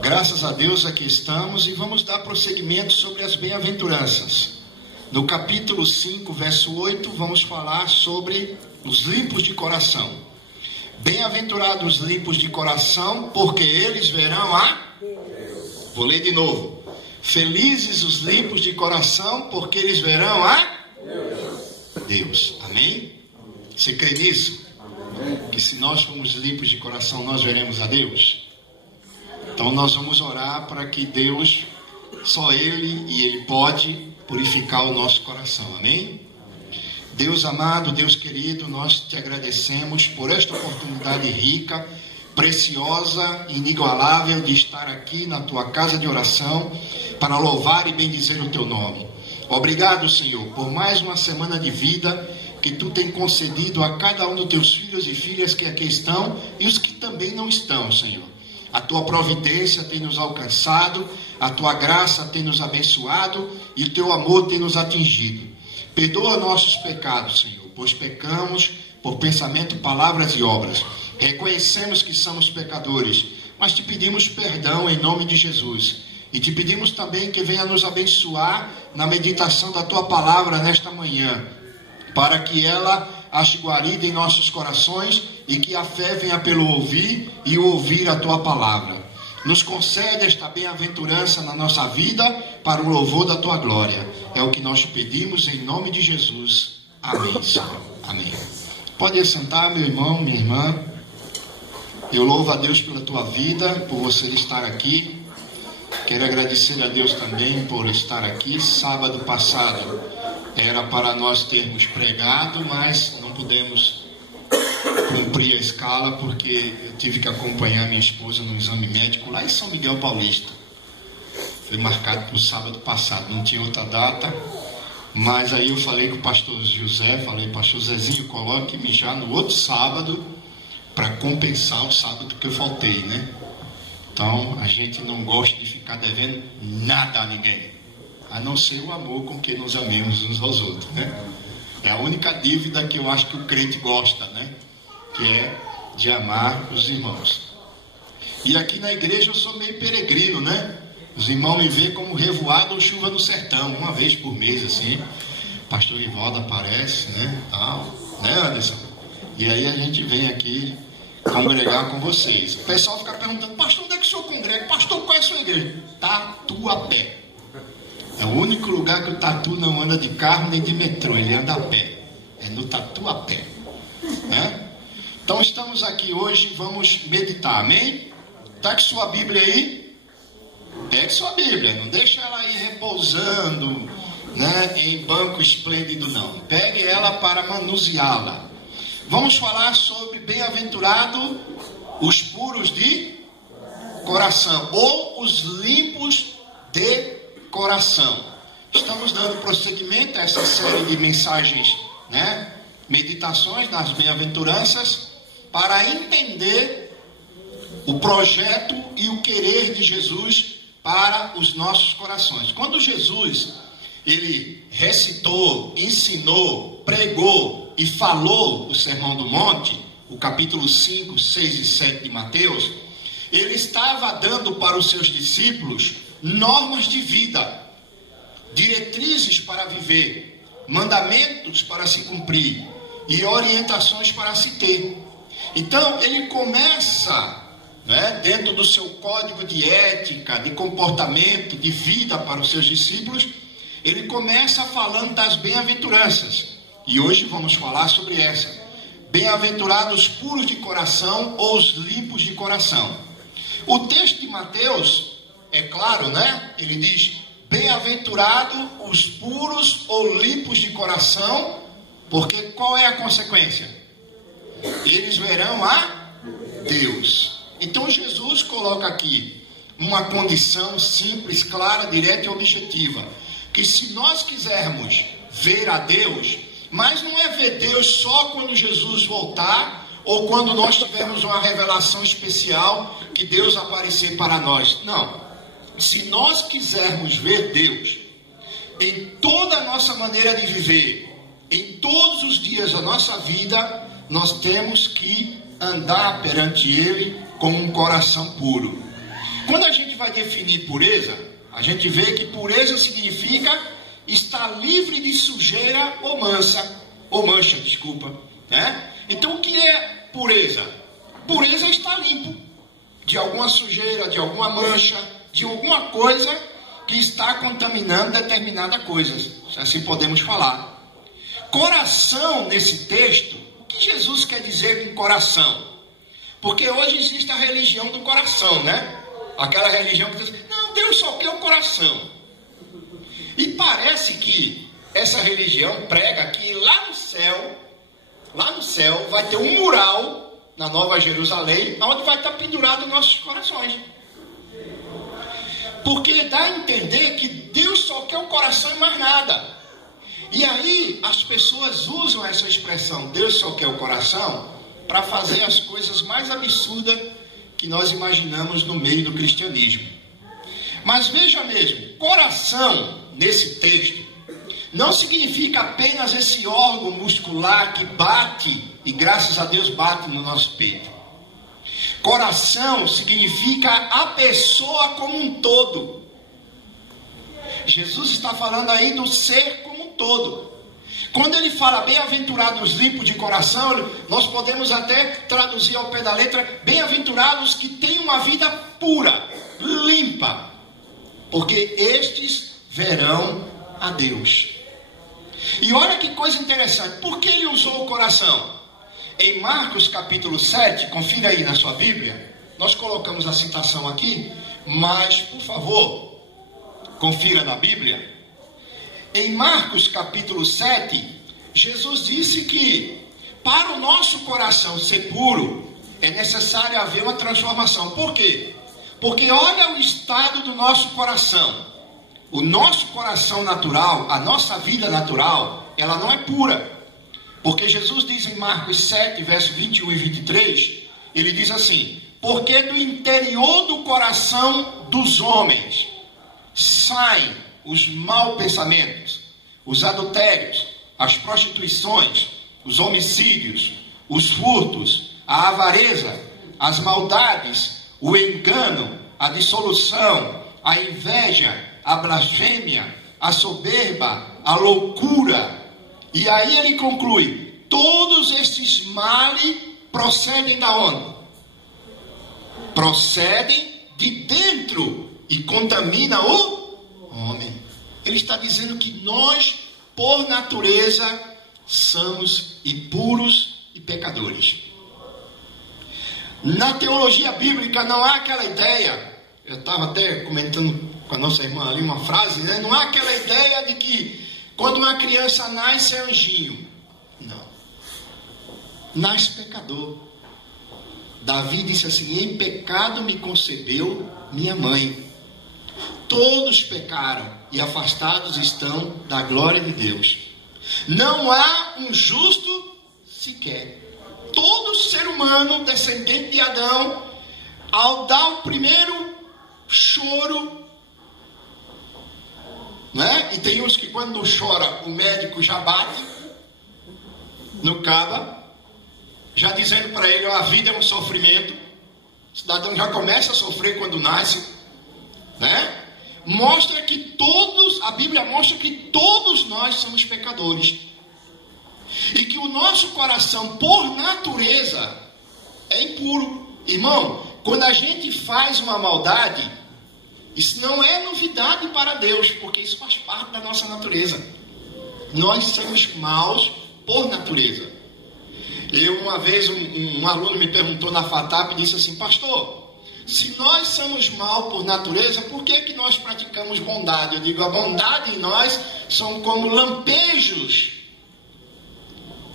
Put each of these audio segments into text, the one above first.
Graças a Deus aqui estamos e vamos dar prosseguimento sobre as bem-aventuranças. No capítulo 5, verso 8, vamos falar sobre os limpos de coração. Bem-aventurados os limpos de coração, porque eles verão a... Vou ler de novo. Felizes os limpos de coração, porque eles verão a... Deus. Amém? Você crê nisso? Que se nós formos limpos de coração, nós veremos a Deus? Então nós vamos orar para que Deus, só Ele e Ele pode purificar o nosso coração. Amém? Deus amado, Deus querido, nós te agradecemos por esta oportunidade rica, preciosa, inigualável de estar aqui na tua casa de oração para louvar e bendizer o teu nome. Obrigado, Senhor, por mais uma semana de vida que tu tem concedido a cada um dos teus filhos e filhas que aqui estão e os que também não estão, Senhor. A tua providência tem nos alcançado, a tua graça tem nos abençoado e o teu amor tem nos atingido. Perdoa nossos pecados, Senhor, pois pecamos por pensamento, palavras e obras. Reconhecemos que somos pecadores, mas te pedimos perdão em nome de Jesus. E te pedimos também que venha nos abençoar na meditação da tua palavra nesta manhã, para que ela ache guarida em nossos corações e que a fé venha pelo ouvir e o ouvir a tua palavra. Nos concede esta bem-aventurança na nossa vida para o louvor da tua glória. É o que nós te pedimos em nome de Jesus. Amém, Senhor. Amém. Pode assentar, meu irmão, minha irmã. Eu louvo a Deus pela tua vida, por você estar aqui. Quero agradecer a Deus também por estar aqui. Sábado passado era para nós termos pregado, mas não pudemos cumprir a escala porque eu tive que acompanhar minha esposa no exame médico lá em São Miguel Paulista. Foi marcado para o sábado passado, não tinha outra data, mas aí eu falei com o pastor José, pastor Zezinho, coloque-me já no outro sábado para compensar o sábado que eu faltei, né? Então a gente não gosta de ficar devendo nada a ninguém, a não ser o amor com que nos amemos uns aos outros, né? É a única dívida que eu acho que o crente gosta, né? Que é de amar os irmãos. E aqui na igreja eu sou meio peregrino, né? Os irmãos me veem como revoado ou chuva no sertão, uma vez por mês, assim. Pastor Rivaldo aparece, né? Tal, né, Anderson? E aí a gente vem aqui congregar com vocês. O pessoal fica perguntando, pastor, onde é que o senhor congrega? Pastor, qual é a sua igreja? Tatuapé. É o único lugar que o tatu não anda de carro nem de metrô, ele anda a pé. É no Tatuapé, né? Então estamos aqui hoje, vamos meditar, amém? Tá com sua Bíblia aí? Pegue sua Bíblia, não deixa ela aí repousando, né, em banco esplêndido, não. Pegue ela para manuseá-la. Vamos falar sobre bem-aventurado os puros de coração, ou os limpos de coração. Estamos dando prosseguimento a essa série de mensagens, né, meditações nas bem-aventuranças, para entender o projeto e o querer de Jesus para os nossos corações. Quando Jesus, ele recitou, ensinou, pregou e falou o Sermão do Monte, o capítulo 5, 6 e 7 de Mateus, ele estava dando para os seus discípulos normas de vida, diretrizes para viver, mandamentos para se cumprir e orientações para se ter. Então ele começa, né, dentro do seu código de ética, de comportamento, de vida para os seus discípulos, ele começa falando das bem-aventuranças. E hoje vamos falar sobre essa. Bem-aventurados puros de coração ou os limpos de coração. O texto de Mateus é claro, né? Ele diz, bem-aventurado os puros ou limpos de coração, porque qual é a consequência? Eles verão a Deus. Então Jesus coloca aqui uma condição simples, clara, direta e objetiva, que se nós quisermos ver a Deus, mas não é ver Deus só quando Jesus voltar, ou quando nós tivermos uma revelação especial, que Deus aparecer para nós. Não. Se nós quisermos ver Deus em toda a nossa maneira de viver, em todos os dias da nossa vida, nós temos que andar perante Ele com um coração puro. Quando a gente vai definir pureza, a gente vê que pureza significa estar livre de sujeira ou mancha, né? Então, o que é pureza? Pureza é estar limpo de alguma sujeira, de alguma mancha, de alguma coisa que está contaminando determinada coisa, se assim podemos falar. Coração, nesse texto, o que Jesus quer dizer com coração? Porque hoje existe a religião do coração, né? Aquela religião que diz, não, Deus só quer o coração. E parece que essa religião prega que lá no céu vai ter um mural na Nova Jerusalém, onde vai estar pendurado nossos corações. Porque dá a entender que Deus só quer o coração e mais nada. E aí as pessoas usam essa expressão, Deus só quer o coração, para fazer as coisas mais absurdas que nós imaginamos no meio do cristianismo. Mas veja mesmo, coração, nesse texto, não significa apenas esse órgão muscular que bate, e graças a Deus bate no nosso peito. Coração significa a pessoa como um todo. Jesus está falando aí do ser como um todo. Quando ele fala bem-aventurados limpos de coração, nós podemos até traduzir ao pé da letra, bem-aventurados que têm uma vida pura, limpa, porque estes verão a Deus. E olha que coisa interessante, por que ele usou o coração? Em Marcos capítulo 7, confira aí na sua Bíblia, nós colocamos a citação aqui, mas por favor, confira na Bíblia. Em Marcos capítulo 7, Jesus disse que para o nosso coração ser puro, é necessário haver uma transformação. Por quê? Porque olha o estado do nosso coração. O nosso coração natural, a nossa vida natural, ela não é pura. Porque Jesus diz em Marcos 7, verso 21 e 23, ele diz assim, porque do interior do coração dos homens saem os maus pensamentos, os adultérios, as prostituições, os homicídios, os furtos, a avareza, as maldades, o engano, a dissolução, a inveja, a blasfêmia, a soberba, a loucura. E aí ele conclui, todos estes males procedem da onde? Procedem de dentro e contamina o homem. Ele está dizendo que nós, por natureza, somos impuros e pecadores. Na teologia bíblica não há aquela ideia, eu estava até comentando com a nossa irmã ali uma frase, né? Não há aquela ideia de que quando uma criança nasce é anjinho. Não. Nasce pecador. Davi disse assim, em pecado me concebeu minha mãe. Todos pecaram e afastados estão da glória de Deus. Não há um justo sequer. Todo ser humano, descendente de Adão, ao dar o primeiro choro, né? E tem uns que quando chora, o médico já bate no caba, já dizendo para ele, a vida é um sofrimento. O cidadão já começa a sofrer quando nasce, né? Mostra que todos, a Bíblia mostra que todos nós somos pecadores. E que o nosso coração, por natureza, é impuro. Irmão, quando a gente faz uma maldade, isso não é novidade para Deus, porque isso faz parte da nossa natureza. Nós somos maus por natureza. Uma vez um aluno me perguntou na FATAP e disse assim, pastor, se nós somos maus por natureza, por que nós praticamos bondade? Eu digo, a bondade em nós são como lampejos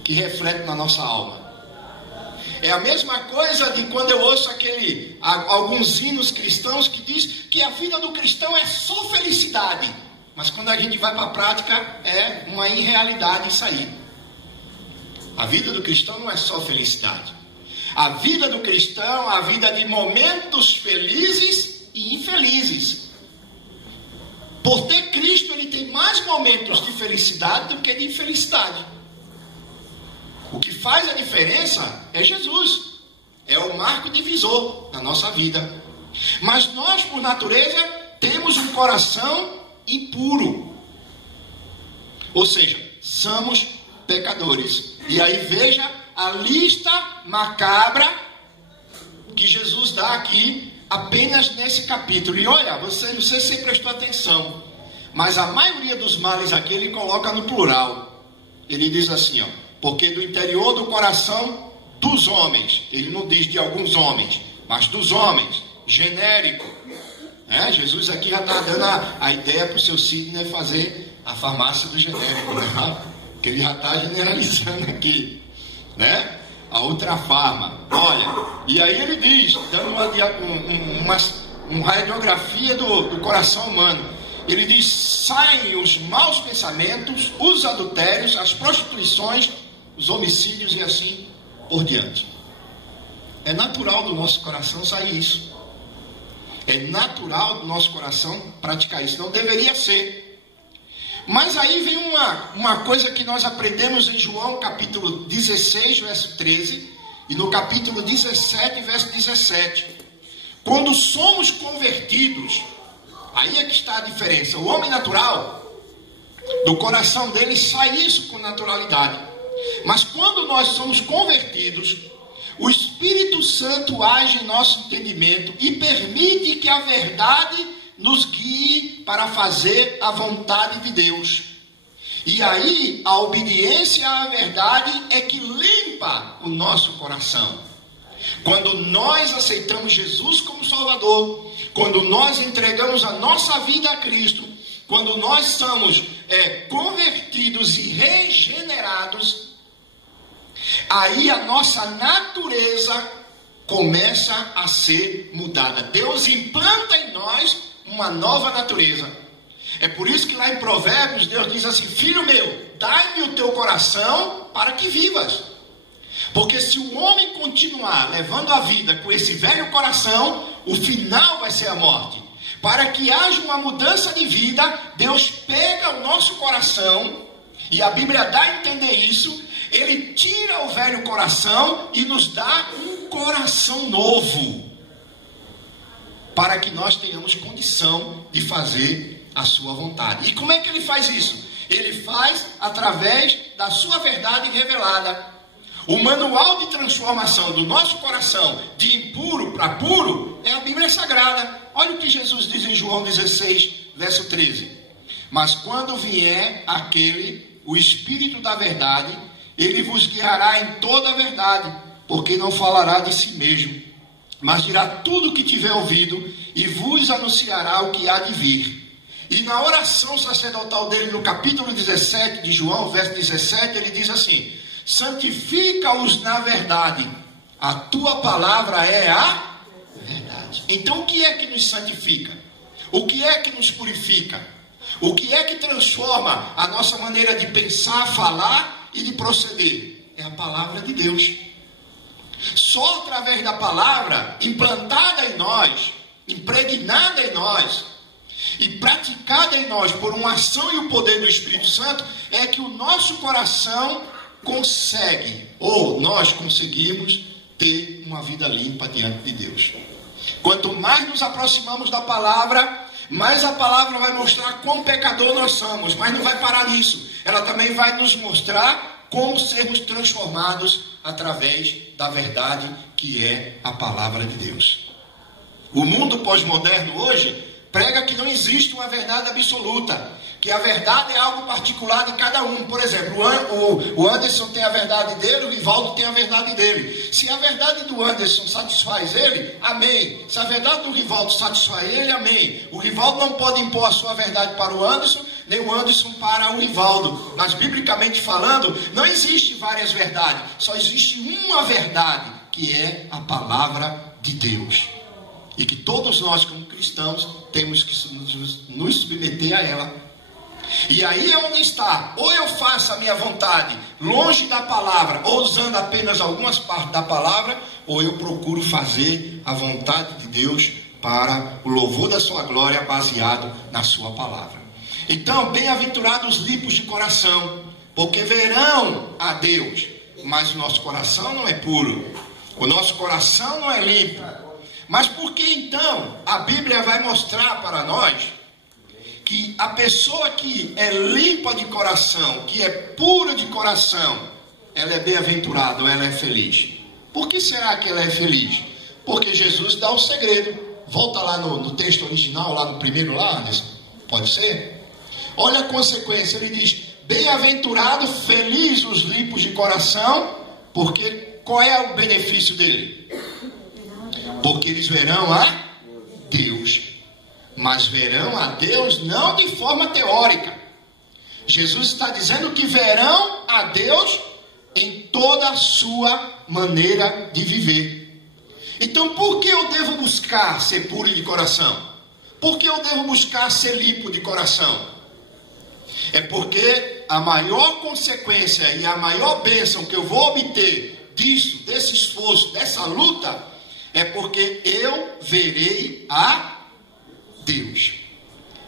que refletem na nossa alma. É a mesma coisa de quando eu ouço alguns hinos cristãos que diz que a vida do cristão é só felicidade. Mas quando a gente vai para a prática, é uma irrealidade isso aí. A vida do cristão não é só felicidade. A vida do cristão é a vida de momentos felizes e infelizes. Por ter Cristo, ele tem mais momentos de felicidade do que de infelicidade. O que faz a diferença é Jesus. É o marco divisor da nossa vida. Mas nós, por natureza, temos um coração impuro. Ou seja, somos pecadores. E aí veja a lista macabra que Jesus dá aqui apenas nesse capítulo. E olha, não sei se você prestou atenção, mas a maioria dos males aqui ele coloca no plural. Ele diz assim, ó, porque do interior do coração dos homens, ele não diz de alguns homens, mas dos homens, genérico. Jesus aqui já está dando a ideia para o seu Sidney fazer a farmácia do genérico, né? Que ele já está generalizando aqui, né? A outra farma. Olha, e aí ele diz, dando uma radiografia do coração humano, ele diz, saem os maus pensamentos, os adultérios, as prostituições, os homicídios e assim por diante. É natural do nosso coração sair isso. É natural do nosso coração praticar isso. Não deveria ser. Mas aí vem uma coisa que nós aprendemos em João capítulo 16, verso 13, e no capítulo 17, verso 17. Quando somos convertidos, aí é que está a diferença. O homem natural, do coração dele sai isso com naturalidade. Mas quando nós somos convertidos, o Espírito Santo age em nosso entendimento e permite que a verdade nos guie para fazer a vontade de Deus. E aí, a obediência à verdade é que limpa o nosso coração. Quando nós aceitamos Jesus como Salvador, quando nós entregamos a nossa vida a Cristo, quando nós somos convertidos e regenerados, aí a nossa natureza começa a ser mudada. Deus implanta em nós uma nova natureza. É por isso que lá em Provérbios Deus diz assim: filho meu, dai-me o teu coração para que vivas. Porque se o homem continuar levando a vida com esse velho coração, o final vai ser a morte. Para que haja uma mudança de vida, Deus pega o nosso coração, e a Bíblia dá a entender isso. Ele tira o velho coração e nos dá um coração novo, para que nós tenhamos condição de fazer a sua vontade. E como é que ele faz isso? Ele faz através da sua verdade revelada. O manual de transformação do nosso coração de impuro para puro é a Bíblia Sagrada. Olha o que Jesus diz em João 16, verso 13. Mas quando vier aquele, o Espírito da verdade, ele vos guiará em toda a verdade, porque não falará de si mesmo, mas dirá tudo o que tiver ouvido e vos anunciará o que há de vir. E na oração sacerdotal dele, no capítulo 17 de João, verso 17, ele diz assim: santifica-os na verdade, a tua palavra é a verdade. Então o que é que nos santifica? O que é que nos purifica? O que é que transforma a nossa maneira de pensar, falar e de proceder? É a palavra de Deus. Só através da palavra implantada em nós, impregnada em nós e praticada em nós por uma ação e o poder do Espírito Santo, é que o nosso coração consegue, ou nós conseguimos, ter uma vida limpa diante de Deus. Quanto mais nos aproximamos da palavra, mais a palavra vai mostrar quão pecador nós somos, mas não vai parar nisso. Ela também vai nos mostrar como sermos transformados através da verdade que é a palavra de Deus. O mundo pós-moderno hoje prega que não existe uma verdade absoluta, que a verdade é algo particular de cada um. Por exemplo, o Anderson tem a verdade dele, o Rivaldo tem a verdade dele. Se a verdade do Anderson satisfaz ele, amém. Se a verdade do Rivaldo satisfaz ele, amém. O Rivaldo não pode impor a sua verdade para o Anderson, nem o Anderson para o Rivaldo. Mas, biblicamente falando, não existe várias verdades. Só existe uma verdade, que é a palavra de Deus. E que todos nós, como cristãos, temos que nos submeter a ela. E aí é onde está: ou eu faço a minha vontade longe da palavra, ou usando apenas algumas partes da palavra, ou eu procuro fazer a vontade de Deus para o louvor da sua glória, baseado na sua palavra. Então, bem-aventurados os limpos de coração, porque verão a Deus. Mas o nosso coração não é puro, o nosso coração não é limpo. Mas por que então a Bíblia vai mostrar para nós que a pessoa que é limpa de coração, que é pura de coração, ela é bem-aventurada, ou ela é feliz? Por que será que ela é feliz? Porque Jesus dá o segredo. Volta lá no texto original, lá no primeiro lá, pode ser? Olha a consequência, ele diz: bem-aventurado, feliz os limpos de coração, porque qual é o benefício dele? Porque eles verão a Deus. Mas verão a Deus não de forma teórica. Jesus está dizendo que verão a Deus em toda a sua maneira de viver. Então, por que eu devo buscar ser puro de coração? Por que eu devo buscar ser limpo de coração? É porque a maior consequência e a maior bênção que eu vou obter disso, desse esforço, dessa luta, é porque eu verei a Deus.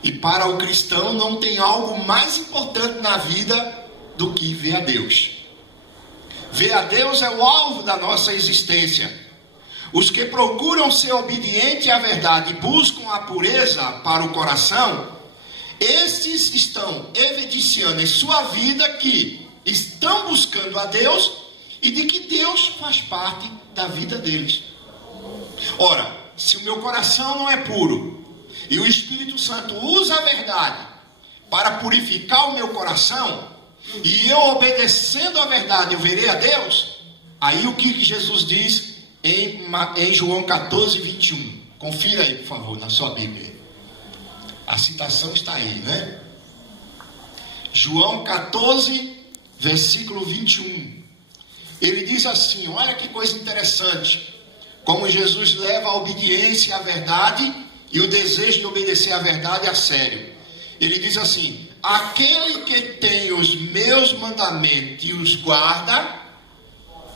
E para o cristão não tem algo mais importante na vida do que ver a Deus. Ver a Deus é o alvo da nossa existência. Os que procuram ser obedientes à verdade e buscam a pureza para o coração, estes estão evidenciando em sua vida que estão buscando a Deus e de que Deus faz parte da vida deles. Ora, se o meu coração não é puro e o Espírito Santo usa a verdade para purificar o meu coração, e eu obedecendo a verdade eu verei a Deus, aí o que Jesus diz em João 14, 21? Confira aí, por favor, na sua Bíblia. A citação está aí, né? João 14, versículo 21. Ele diz assim, olha que coisa interessante, como Jesus leva a obediência à verdade e o desejo de obedecer à verdade a sério. Ele diz assim: aquele que tem os meus mandamentos e os guarda,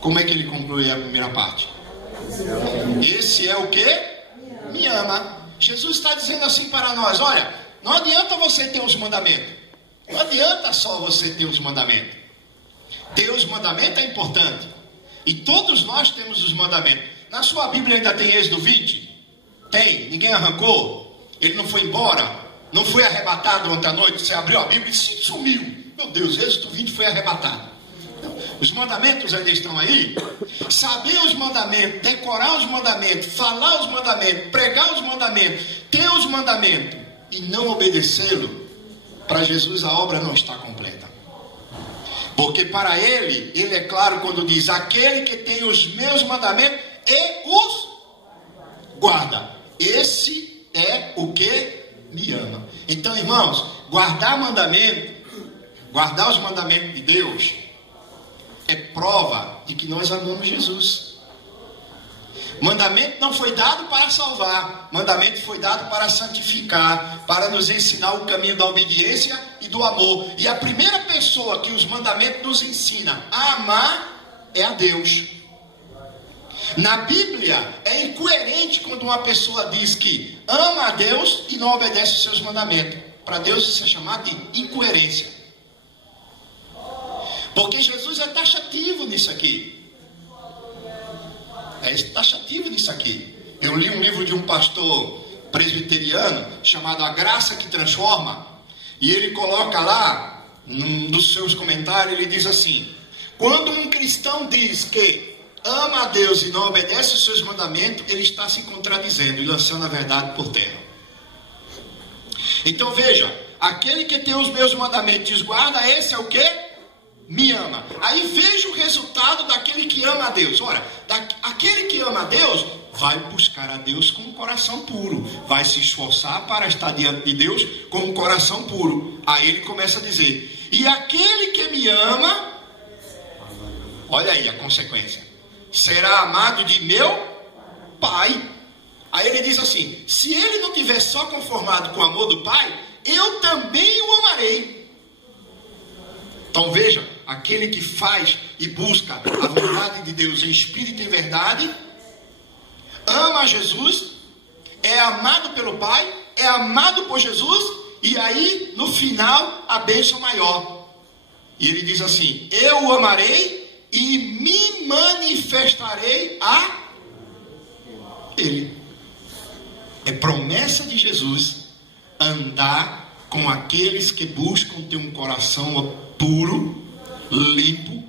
como é que ele conclui a primeira parte? Esse é o que? Me ama. Jesus está dizendo assim para nós: olha, não adianta você ter os mandamentos, não adianta só você ter os mandamentos. Ter os mandamentos é importante, e todos nós temos os mandamentos. Na sua Bíblia ainda tem Êxodo 20? Tem, ninguém arrancou, ele não foi embora, não foi arrebatado ontem à noite. Você abriu a Bíblia e sumiu. Meu Deus, Êxodo 20 foi arrebatado. Os mandamentos ainda estão aí. Saber os mandamentos, decorar os mandamentos, falar os mandamentos, pregar os mandamentos, ter os mandamentos e não obedecê-lo, para Jesus a obra não está completa. Porque para ele é claro quando diz: aquele que tem os meus mandamentos e os guarda, esse é o que me ama. Então, irmãos, guardar mandamento, guardar os mandamentos de Deus, é prova de que nós amamos Jesus. Mandamento não foi dado para salvar, mandamento foi dado para santificar, para nos ensinar o caminho da obediência e do amor. E a primeira pessoa que os mandamentos nos ensina a amar é a Deus. Na Bíblia é incoerente quando uma pessoa diz que ama a Deus e não obedece os seus mandamentos. Para Deus isso é chamado de incoerência. Porque Jesus é taxativo nisso aqui. É taxativo nisso aqui. Eu li um livro de um pastor presbiteriano chamado A Graça que Transforma, e ele coloca lá, num dos seus comentários, ele diz assim: quando um cristão diz que ama a Deus e não obedece os seus mandamentos, ele está se contradizendo e lançando a verdade por terra. Então veja, aquele que tem os meus mandamentos e os guarda, esse é o que? Me ama. Aí veja o resultado daquele que ama a Deus. Ora, aquele que ama a Deus vai buscar a Deus com um coração puro, vai se esforçar para estar diante de Deus com um coração puro. Aí ele começa a dizer: e aquele que me ama, olha aí a consequência, será amado de meu Pai. Aí ele diz assim: se ele não tiver só conformado com o amor do Pai, eu também o amarei. Então veja, aquele que faz e busca a vontade de Deus em espírito e em verdade, ama Jesus, é amado pelo Pai, é amado por Jesus, e aí no final a bênção maior. E ele diz assim: eu o amarei e me manifestarei a Ele. É promessa de Jesus andar com aqueles que buscam ter um coração puro, limpo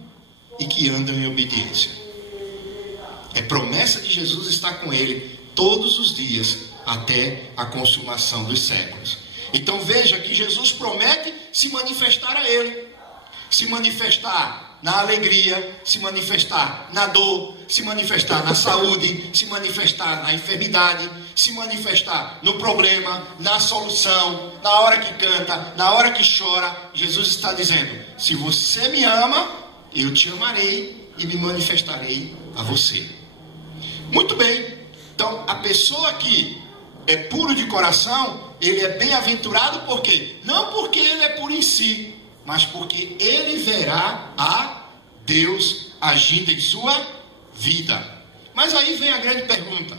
e que andam em obediência. É promessa de Jesus estar com ele todos os dias até a consumação dos séculos. Então veja que Jesus promete se manifestar a ele. Se manifestar na alegria, se manifestar na dor, se manifestar na saúde, se manifestar na enfermidade, se manifestar no problema, na solução, na hora que canta, na hora que chora. Jesus está dizendo: se você me ama, eu te amarei e me manifestarei a você. Muito bem. Então, a pessoa que é puro de coração, ele é bem-aventurado por quê? Não porque ele é puro em si, mas porque ele verá a Deus agindo em sua vida. Mas aí vem a grande pergunta: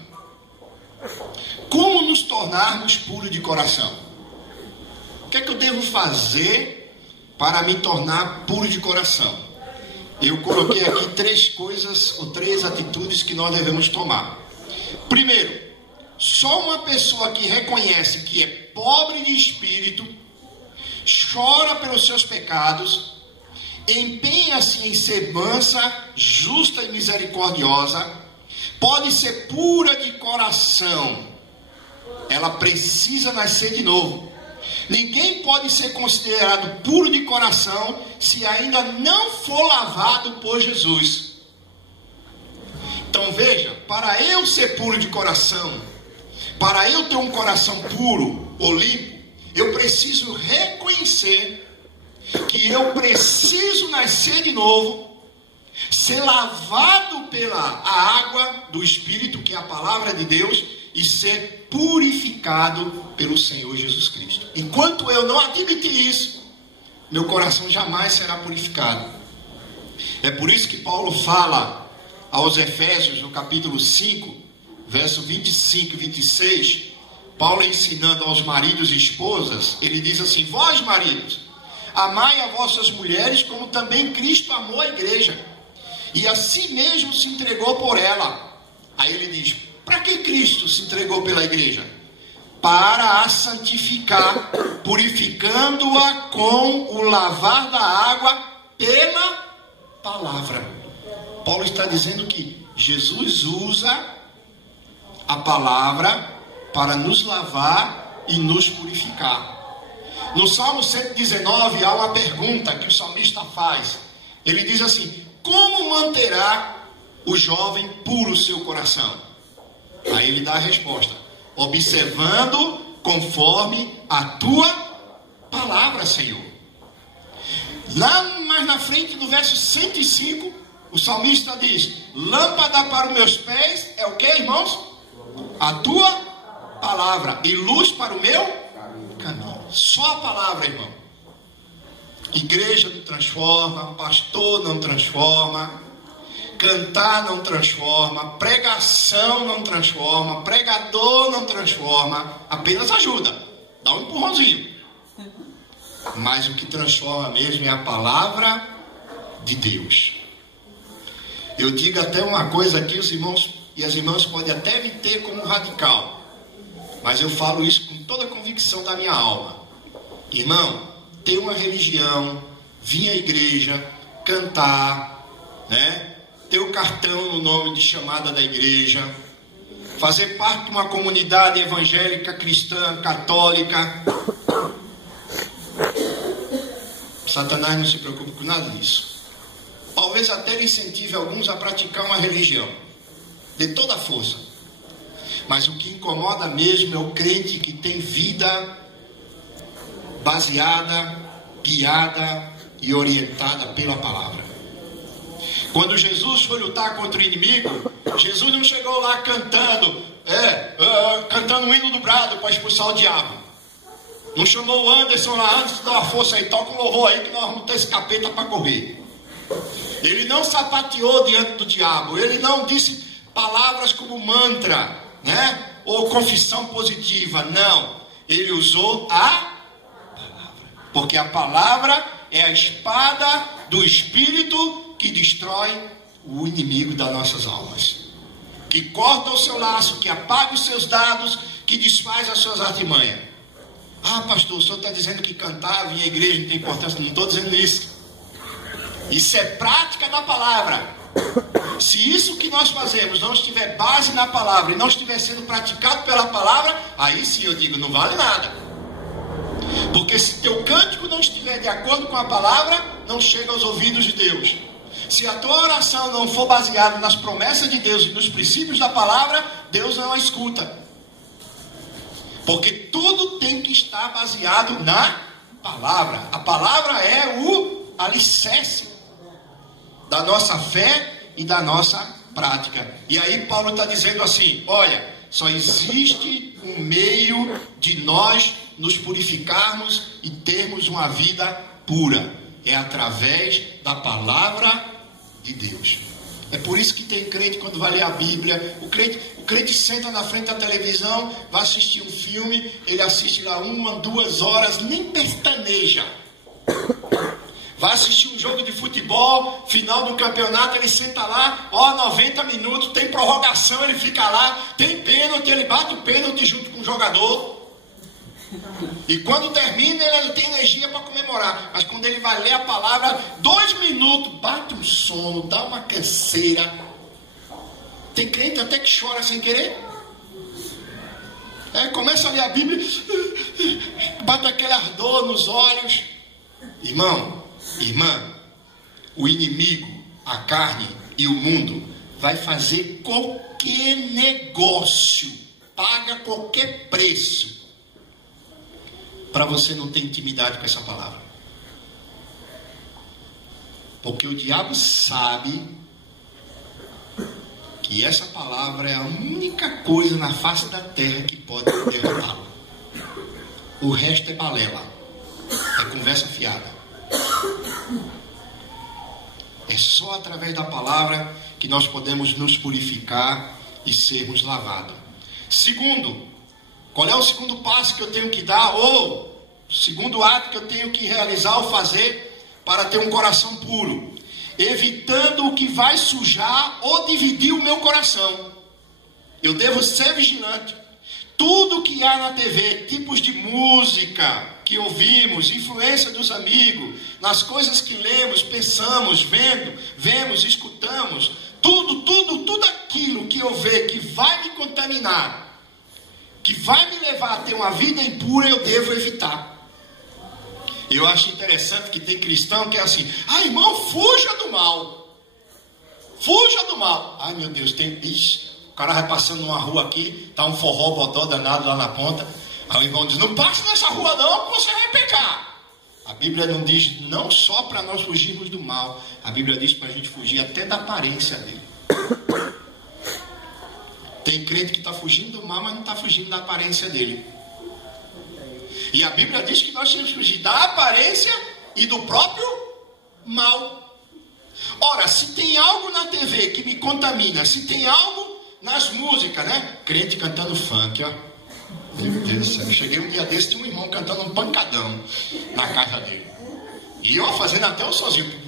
como nos tornarmos puros de coração? O que é que eu devo fazer para me tornar puro de coração? Eu coloquei aqui 3 coisas ou 3 atitudes que nós devemos tomar. Primeiro, só uma pessoa que reconhece que é pobre de espírito, chora pelos seus pecados, empenha-se em ser mansa, justa e misericordiosa, pode ser pura de coração. Ela precisa nascer de novo. Ninguém pode ser considerado puro de coração se ainda não for lavado por Jesus. Então veja, para eu ser puro de coração, para eu ter um coração puro ou limpo, eu preciso reconhecer que eu preciso nascer de novo, ser lavado pela água do Espírito, que é a palavra de Deus, e ser purificado pelo Senhor Jesus Cristo. Enquanto eu não admitir isso, meu coração jamais será purificado. É por isso que Paulo fala aos Efésios, no capítulo 5, verso 25 e 26, Paulo ensinando aos maridos e esposas, ele diz assim: vós, maridos, amai a vossas mulheres como também Cristo amou a igreja, e a si mesmo se entregou por ela. Aí ele diz: para que Cristo se entregou pela igreja? Para a santificar, purificando-a com o lavar da água pela palavra. Paulo está dizendo que Jesus usa a palavra para nos lavar e nos purificar. No Salmo 119 há uma pergunta que o salmista faz. Ele diz assim: como manterá o jovem puro o seu coração? Aí ele dá a resposta: observando conforme a tua palavra, Senhor. Lá mais na frente, do verso 105, o salmista diz: lâmpada para os meus pés é o que, irmãos? A tua palavra, e luz para o meu caminho. Só a palavra, irmão. Igreja não transforma, pastor não transforma, cantar não transforma, pregação não transforma, pregador não transforma, apenas ajuda, dá um empurrãozinho. Mas o que transforma mesmo é a palavra de Deus. Eu digo até uma coisa aqui, os irmãos e as irmãs podem até me ter como radical, mas eu falo isso com toda a convicção da minha alma. Irmão, ter uma religião, vir à igreja, cantar, né? Ter o cartão no nome de chamada da igreja, fazer parte de uma comunidade evangélica, cristã, católica. Satanás não se preocupa com nada disso. Talvez até ele incentive alguns a praticar uma religião, de toda a força. Mas o que incomoda mesmo é o crente que tem vida baseada, guiada e orientada pela palavra. Quando Jesus foi lutar contra o inimigo, Jesus não chegou lá cantando um hino do brado para expulsar o diabo. Não chamou o Anderson lá antes, dá uma força aí, toca um louvor aí que nós vamos ter esse capeta para correr. Ele não sapateou diante do diabo, ele não disse palavras como mantra, né? Ou confissão positiva, não. Ele usou a palavra, porque a palavra é a espada do Espírito que destrói o inimigo das nossas almas, que corta o seu laço, que apaga os seus dados, que desfaz as suas artimanhas. Ah, pastor, o senhor está dizendo que cantar, vir à igreja não tem importância. Não estou dizendo isso. Isso é prática da palavra. Se isso que nós fazemos não estiver base na palavra e não estiver sendo praticado pela palavra, aí sim eu digo, não vale nada. Porque se teu cântico não estiver de acordo com a palavra, não chega aos ouvidos de Deus. Se a tua oração não for baseada nas promessas de Deus e nos princípios da palavra, Deus não a escuta. Porque tudo tem que estar baseado na palavra. A palavra é o alicerce da nossa fé e da nossa prática. E aí Paulo está dizendo assim, olha, só existe um meio de nós nos purificarmos e termos uma vida pura. É através da palavra de Deus. É por isso que tem crente quando vai ler a Bíblia, o crente senta na frente da televisão, vai assistir um filme, ele assiste lá 1, 2 horas, nem pestaneja. Vai assistir um jogo de futebol, final do campeonato, ele senta lá, 90 minutos, tem prorrogação, ele fica lá, tem pênalti, ele bate o pênalti junto com o jogador. E quando termina, ele não tem energia para comemorar. Mas quando ele vai ler a palavra, 2 minutos, bate um sono, dá uma canseira. Tem crente até que chora sem querer. Começa a ler a Bíblia, bate aquele ardor nos olhos. Irmão, irmã, o inimigo, a carne e o mundo vai fazer qualquer negócio, paga qualquer preço, para você não ter intimidade com essa palavra. Porque o diabo sabe que essa palavra é a única coisa na face da terra que pode derrotá-lo. O resto é balela, é conversa fiada. É só através da palavra que nós podemos nos purificar e sermos lavados. Segundo, qual é o segundo passo que eu tenho que dar, ou o segundo ato que eu tenho que realizar ou fazer para ter um coração puro? Evitando o que vai sujar ou dividir o meu coração. Eu devo ser vigilante. Tudo que há na TV, tipos de música que ouvimos, influência dos amigos, nas coisas que lemos, pensamos, vemos, escutamos, tudo aquilo que eu ver que vai me contaminar, que vai me levar a ter uma vida impura, eu devo evitar. Eu acho interessante que tem cristão que é assim, irmão, fuja do mal. Fuja do mal. Ai, meu Deus, o cara vai passando numa rua aqui, tá um forró bodó danado lá na ponta. Aí o irmão diz, não passe nessa rua não, que você vai pecar. A Bíblia não diz não só para nós fugirmos do mal. A Bíblia diz para a gente fugir até da aparência dele. Tem crente que está fugindo do mal, mas não está fugindo da aparência dele. E a Bíblia diz que nós temos que fugir da aparência e do próprio mal. Ora, se tem algo na TV que me contamina, se tem algo nas músicas, né? Crente cantando funk, ó. Meu Deus do céu. Cheguei um dia desse, tinha um irmão cantando um pancadão na casa dele. E eu fazendo até o sozinho.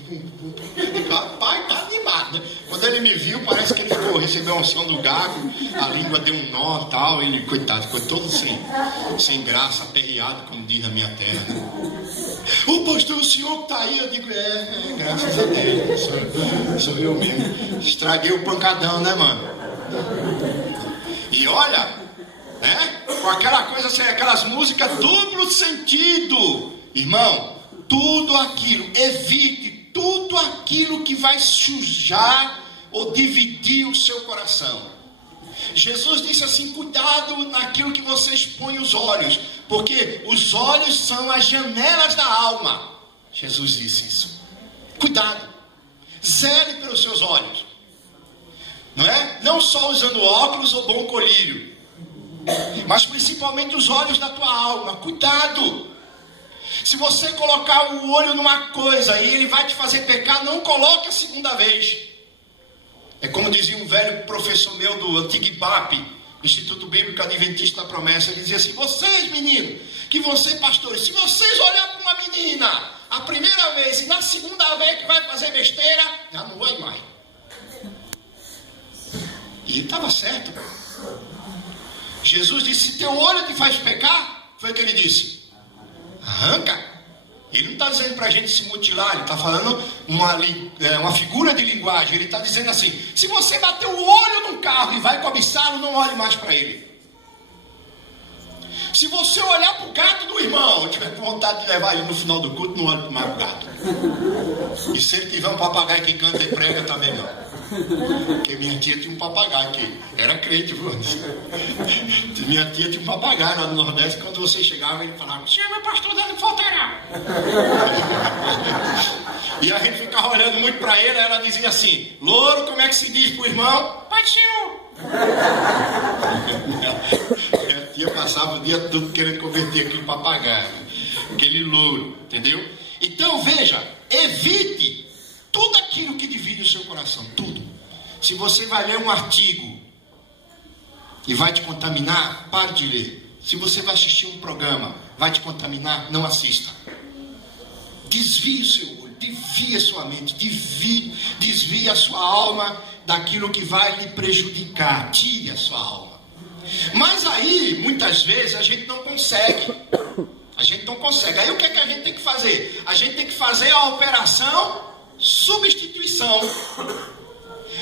Rapaz, tá animado, né? Quando ele me viu, parece que ele recebeu a unção do gago, a língua deu um nó e tal. Ele, coitado, ficou todo sem graça, aperreado, como diz na minha terra, né? O pastor, o senhor que tá aí, eu digo, graças a Deus, sou eu mesmo. Estraguei o pancadão, né, mano? E olha, né? Com aquela coisa assim, aquelas músicas duplo sentido, irmão, tudo aquilo, evite tudo aquilo que vai sujar ou dividir o seu coração. Jesus disse assim, cuidado naquilo que você expõe os olhos, porque os olhos são as janelas da alma. Jesus disse isso. Cuidado, zele pelos seus olhos, não é? Não só usando óculos ou bom colírio, mas principalmente os olhos da tua alma. Cuidado. Se você colocar o olho numa coisa e ele vai te fazer pecar, não coloque a segunda vez. É como dizia um velho professor meu do antigo IBAP, Instituto Bíblico Adventista da Promessa. Ele dizia assim, vocês meninos, que vocês pastores, se vocês olharem para uma menina a primeira vez e na segunda vez que vai fazer besteira, já não vai mais. E ele estava certo. Jesus disse, se teu olho te faz pecar, foi o que ele disse, arranca. Ele não está dizendo para a gente se mutilar, ele está falando uma figura de linguagem. Ele está dizendo assim, se você bater o olho num carro e vai cobiçá-lo, não olhe mais para ele. Se você olhar para o gato do irmão, tiver com vontade de levar ele no final do culto, não olhe mais para o gato. E se ele tiver um papagaio que canta e prega, está melhor. Porque minha tia tinha um papagaio que era crente, viu? Minha tia tinha um papagaio lá no Nordeste. Quando você chegava, ele falava, senhor, meu pastor, não faltará. E a gente ficava olhando muito para ele. Ela dizia assim, louro, como é que se diz para o irmão? Pai do Senhor. Minha tia passava o dia todo querendo converter aquele papagaio, aquele louro, entendeu? Então veja, evite tudo aquilo que divide o seu coração, tudo. Se você vai ler um artigo e vai te contaminar, pare de ler. Se você vai assistir um programa, vai te contaminar, não assista. Desvie o seu olho, desvie a sua mente, desvie a sua alma daquilo que vai lhe prejudicar. Tire a sua alma. Mas aí, muitas vezes, a gente não consegue. A gente não consegue. Aí o que é que a gente tem que fazer? A gente tem que fazer a operação substituição.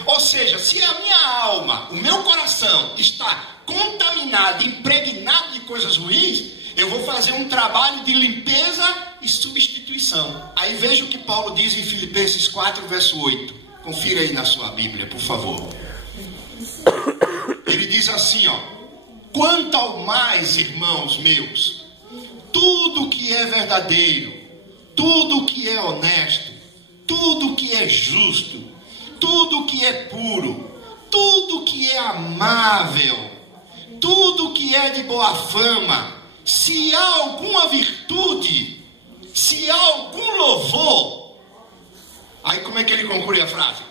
Ou seja, se a minha alma, o meu coração está contaminado, impregnado de coisas ruins, eu vou fazer um trabalho de limpeza e substituição. Aí veja o que Paulo diz em Filipenses 4, verso 8. Confira aí na sua Bíblia, por favor. Ele diz assim, ó: quanto ao mais, irmãos meus, tudo que é verdadeiro, tudo que é honesto, tudo que é justo, tudo que é puro, tudo que é amável, tudo que é de boa fama, se há alguma virtude, se há algum louvor. Aí como é que ele conclui a frase?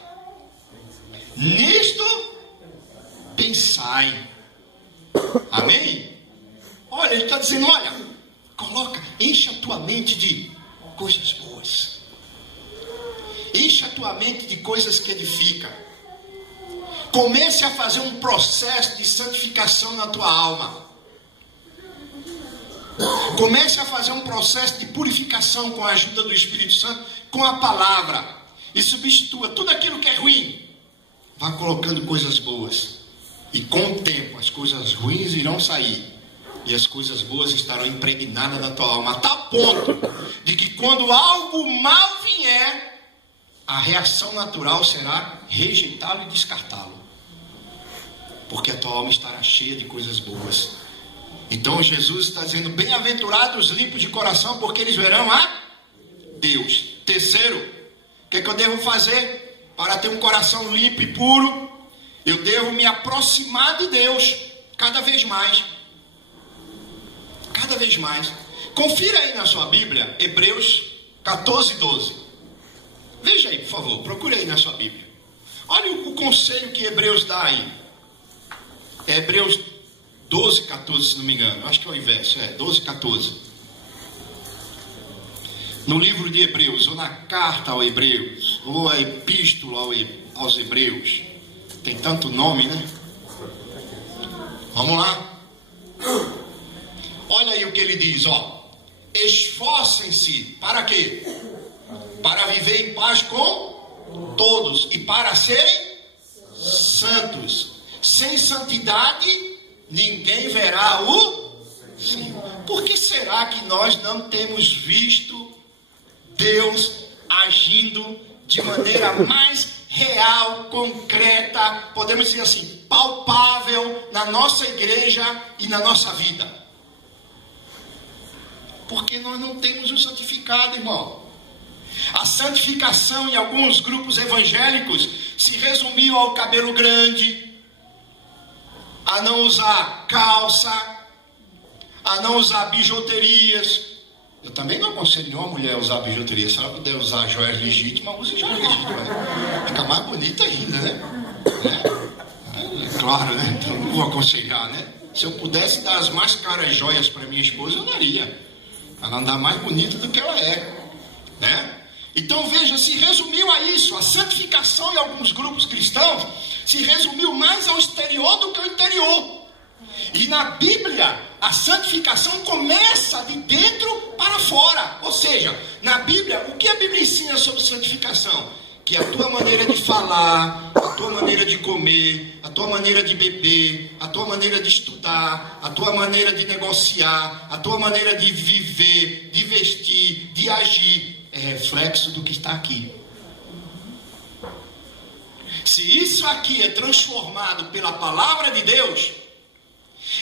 Nisto pensai. Amém? Olha, ele está dizendo, olha, enche a tua mente de coisas boas. Enche a tua mente de coisas que edificam. Comece a fazer um processo de santificação na tua alma. Comece a fazer um processo de purificação com a ajuda do Espírito Santo, com a palavra. E substitua tudo aquilo que é ruim. Vá colocando coisas boas. E com o tempo as coisas ruins irão sair. E as coisas boas estarão impregnadas na tua alma. A tal ponto de que quando algo mal vier, a reação natural será rejeitá-lo e descartá-lo. Porque a tua alma estará cheia de coisas boas. Então Jesus está dizendo, bem-aventurados os limpos de coração, porque eles verão a Deus. Terceiro, o que é que eu devo fazer para ter um coração limpo e puro? Eu devo me aproximar de Deus cada vez mais. Cada vez mais. Confira aí na sua Bíblia, Hebreus 14, 12. Veja aí, por favor, procure aí na sua Bíblia. Olha o conselho que Hebreus dá aí. É Hebreus 12, 14, se não me engano. Acho que é o inverso, 12, 14. No livro de Hebreus, ou na carta aos Hebreus, ou a epístola aos Hebreus. Tem tanto nome, né? Vamos lá. Olha aí o que ele diz, ó. Esforcem-se, para quê? Para viver em paz com todos e para serem santos. Sem santidade, ninguém verá o Senhor. Por que será que nós não temos visto Deus agindo de maneira mais real, concreta, podemos dizer assim, palpável na nossa igreja e na nossa vida? Porque nós não temos o santificado, irmão. A santificação em alguns grupos evangélicos se resumiu ao cabelo grande, a não usar calça, a não usar bijuterias. Eu também não aconselho nenhuma mulher a usar bijuteria. Se ela puder usar joias legítimas, use joias legítimas. Fica mais bonita ainda, né? Claro, né? Então não vou aconselhar, né? Se eu pudesse dar as mais caras joias para minha esposa, eu daria. Ela andar mais bonita do que ela é, né? Então veja, se resumiu a isso. A santificação em alguns grupos cristãos se resumiu mais ao exterior do que ao interior. E na Bíblia, a santificação começa de dentro para fora. Ou seja, na Bíblia, o que a Bíblia ensina sobre santificação? Que a tua maneira de falar, a tua maneira de comer, a tua maneira de beber, a tua maneira de estudar, a tua maneira de negociar, a tua maneira de viver, de vestir, de agir, é reflexo do que está aqui. Se isso aqui é transformado pela palavra de Deus,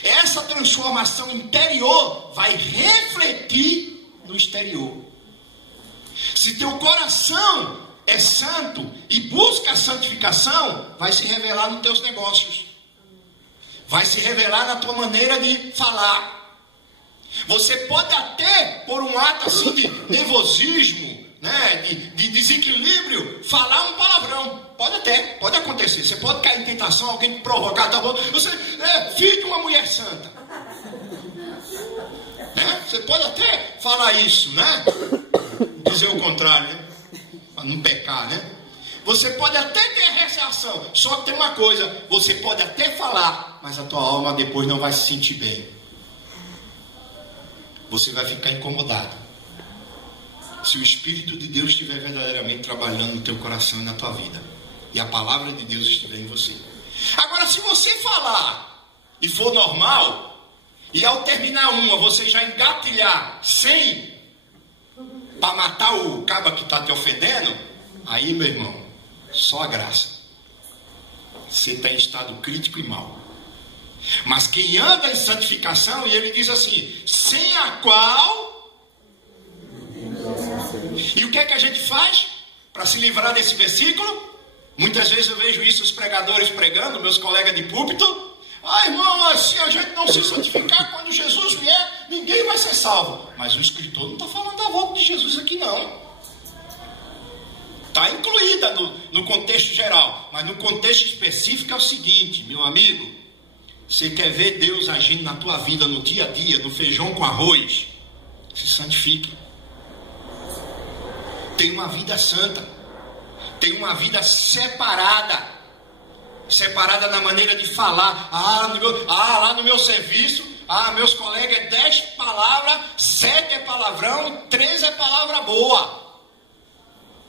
essa transformação interior vai refletir no exterior. Se teu coração é santo e busca a santificação, vai se revelar nos teus negócios, vai se revelar na tua maneira de falar. Você pode até, por um ato assim de nervosismo, né, de desequilíbrio, falar um palavrão. Pode acontecer. Você pode cair em tentação, alguém te provocar, tá bom? Você é filho de uma mulher santa, né? Você pode até falar isso, né? Dizer o contrário, né? Para não pecar, né? Você pode até ter reação, só que tem uma coisa: você pode até falar, mas a tua alma depois não vai se sentir bem. Você vai ficar incomodado. Se o Espírito de Deus estiver verdadeiramente trabalhando no teu coração e na tua vida, e a palavra de Deus estiver em você. Agora, se você falar e for normal, e ao terminar uma você já engatilhar 100 para matar o caba que está te ofendendo, aí, meu irmão, só a graça. Você está em estado crítico e mau. Mas quem anda em santificação, e ele diz assim, sem a qual... E o que é que a gente faz para se livrar desse versículo? Muitas vezes eu vejo isso os pregadores pregando, meus colegas de púlpito. Ah, irmão, se a gente não se santificar, quando Jesus vier, ninguém vai ser salvo. Mas o escritor não está falando da volta de Jesus aqui, não. Está incluída no contexto geral, mas no contexto específico é o seguinte, meu amigo: você quer ver Deus agindo na tua vida, no dia a dia, no feijão com arroz? Se santifique. Tem uma vida santa, tem uma vida separada na maneira de falar. Lá no meu serviço, meus colegas é 10 palavras, 7 é palavrão, 3 é palavra boa.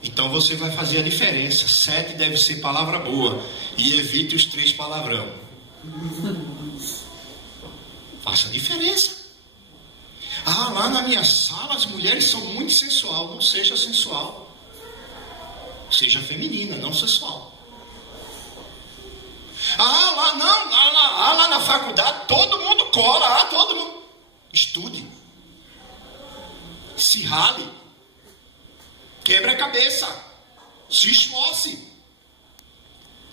Então você vai fazer a diferença. 7 deve ser palavra boa, e evite os 3 palavrão. Faça a diferença. Lá na minha sala as mulheres são muito sensual. Não seja sensual. Seja feminina, não sensual. Lá na faculdade todo mundo cola. Todo mundo. Estude. Se rale. Quebre a cabeça. Se esforce.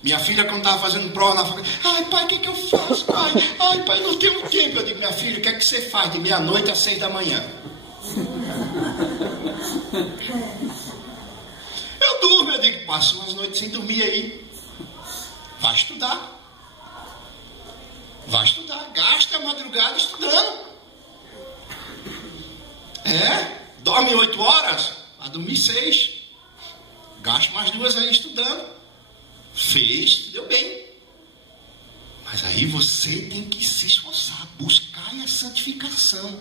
Minha filha, quando estava fazendo prova na faculdade, ai pai, o que eu faço, pai? Ai pai, não tenho tempo. Eu digo, minha filha, o que é que você faz de meia-noite às 6 da manhã? Eu durmo, eu digo, passo umas noites sem dormir aí. Vai estudar. Gasta a madrugada estudando. Dorme 8 horas, vai dormir 6. Gasta mais 2 aí estudando. Fez, deu bem. Mas aí você tem que se esforçar, buscar a santificação.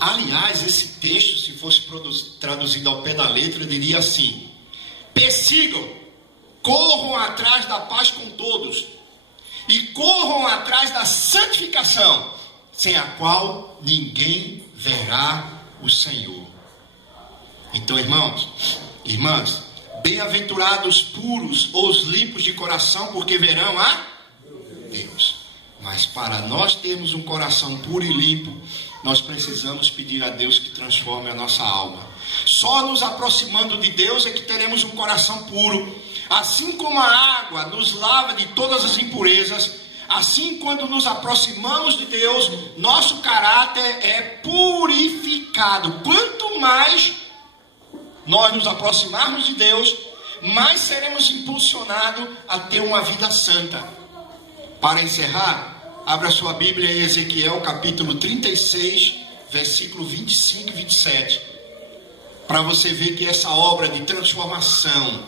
Aliás, esse texto, se fosse traduzido ao pé da letra, diria assim: persigam, corram atrás da paz com todos, e corram atrás da santificação, sem a qual ninguém verá o Senhor. Então, irmãs, bem-aventurados puros ou os limpos de coração, porque verão a Deus. Mas para nós termos um coração puro e limpo, nós precisamos pedir a Deus que transforme a nossa alma. Só nos aproximando de Deus é que teremos um coração puro. Assim como a água nos lava de todas as impurezas, assim quando nos aproximamos de Deus, nosso caráter é purificado. Quanto mais nós nos aproximarmos de Deus, mais seremos impulsionados a ter uma vida santa. Para encerrar, abra sua Bíblia em Ezequiel capítulo 36, versículo 25 e 27. Para você ver que essa obra de transformação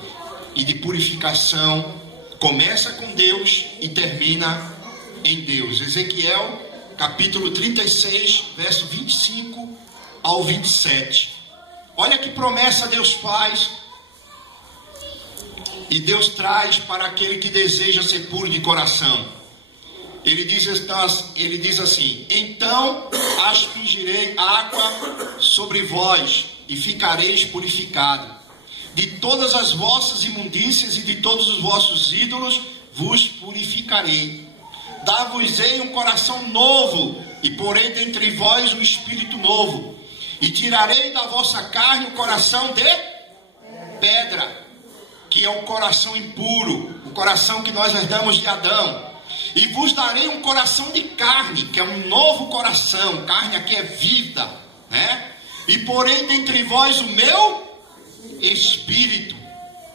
e de purificação começa com Deus e termina em Deus. Ezequiel, capítulo 36, verso 25 ao 27. Olha que promessa Deus faz e Deus traz para aquele que deseja ser puro de coração. Ele diz assim: então aspergirei água sobre vós e ficareis purificados. De todas as vossas imundícias e de todos os vossos ídolos vos purificarei. Dar-vos-ei um coração novo, e porei dentre vós um espírito novo. E tirarei da vossa carne o coração de pedra, que é o coração impuro, o coração que nós herdamos de Adão. E vos darei um coração de carne, que é um novo coração. Carne aqui é vida, né? E porei dentre vós o meu Espírito.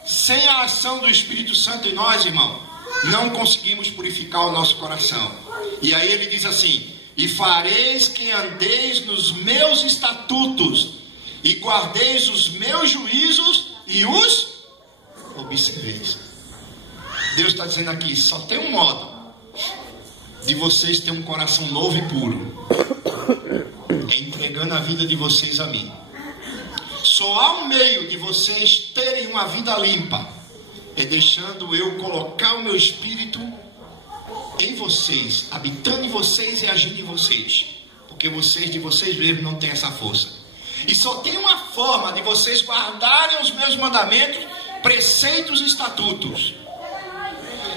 Sem a ação do Espírito Santo em nós, irmão, não conseguimos purificar o nosso coração. E aí ele diz assim: e fareis que andeis nos meus estatutos, e guardeis os meus juízos, e os observeis. Deus está dizendo aqui, só tem um modo de vocês terem um coração novo e puro: é entregando a vida de vocês a mim. Só há um meio de vocês terem uma vida limpa, é deixando eu colocar o meu Espírito em vocês, habitando em vocês e agindo em vocês, porque vocês de vocês mesmos não têm essa força. E só tem uma forma de vocês guardarem os meus mandamentos, preceitos e estatutos: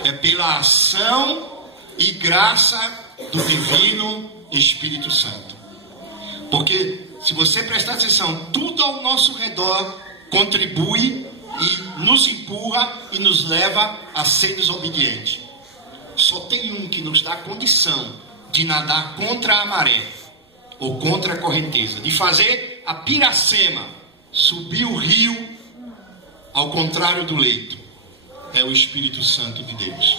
é pela ação e graça do divino Espírito Santo. Porque se você prestar atenção, tudo ao nosso redor contribui e nos empurra e nos leva a ser desobediente. Só tem um que nos dá condição de nadar contra a maré ou contra a correnteza, de fazer a piracema, subir o rio ao contrário do leito: é o Espírito Santo de Deus.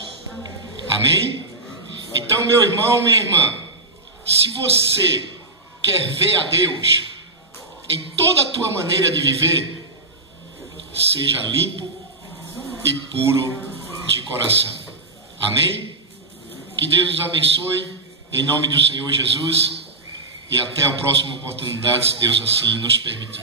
Amém? Então, meu irmão, minha irmã, se você quer ver a Deus em toda a tua maneira de viver, seja limpo e puro de coração. Amém? Que Deus nos abençoe, em nome do Senhor Jesus, e até a próxima oportunidade, se Deus assim nos permitir.